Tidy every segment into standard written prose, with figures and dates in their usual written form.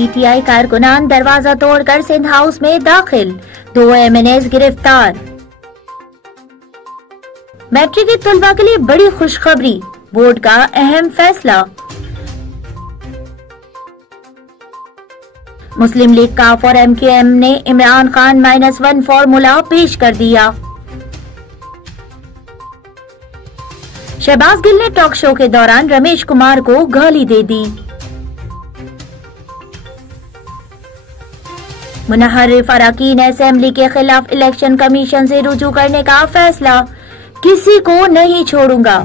PTI कारकुनान दरवाजा तोड़कर Sindh house में दाखिल, 2 एमएनएस गिरफ्तार। मैट्रिक के तलबा के लिए बड़ी खुशखबरी, बोर्ड का अहम फैसला। मुस्लिम लीग काफ और एमक्यूएम ने इमरान खान -1 फॉर्मूला पेश कर दिया। शहबाज गिल ने टॉक शो के दौरान रमेश कुमार को गाली दे दी। मुनहरिफ अरकान असेंबली के खिलाफ इलेक्शन कमीशन से रुजू करने का फैसला, किसी को नहीं छोड़ूंगा।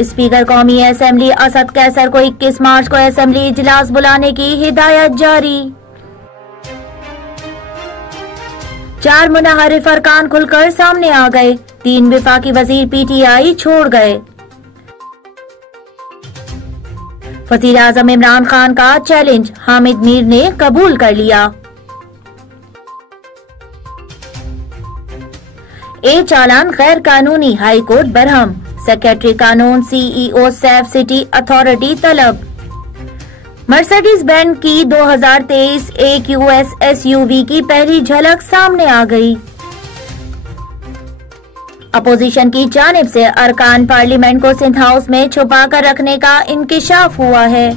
स्पीकर कौमी असेंबली असद कैसर को 21 मार्च को असेंबली इजलास बुलाने की हिदायत जारी। 4 मुनहरिफ अरकान खुलकर सामने आ गए, 3 विफाकी वजीर पीटीआई छोड़ गए। वजीर आजम इमरान खान का चैलेंज हामिद मीर ने कबूल कर लिया। ए चालान गैर कानूनी, हाई कोर्ट बरहम। सेक्रेटरी कानून सीईओ सेफ सिटी अथॉरिटी तलब। मर्सिडीज बेंज की 2023 AQS SUV की पहली झलक सामने आ गई। अपोजिशन की जानिब से अरकान पार्लियामेंट को सिंध हाउस में छुपा कर रखने का इंकिशाफ हुआ है।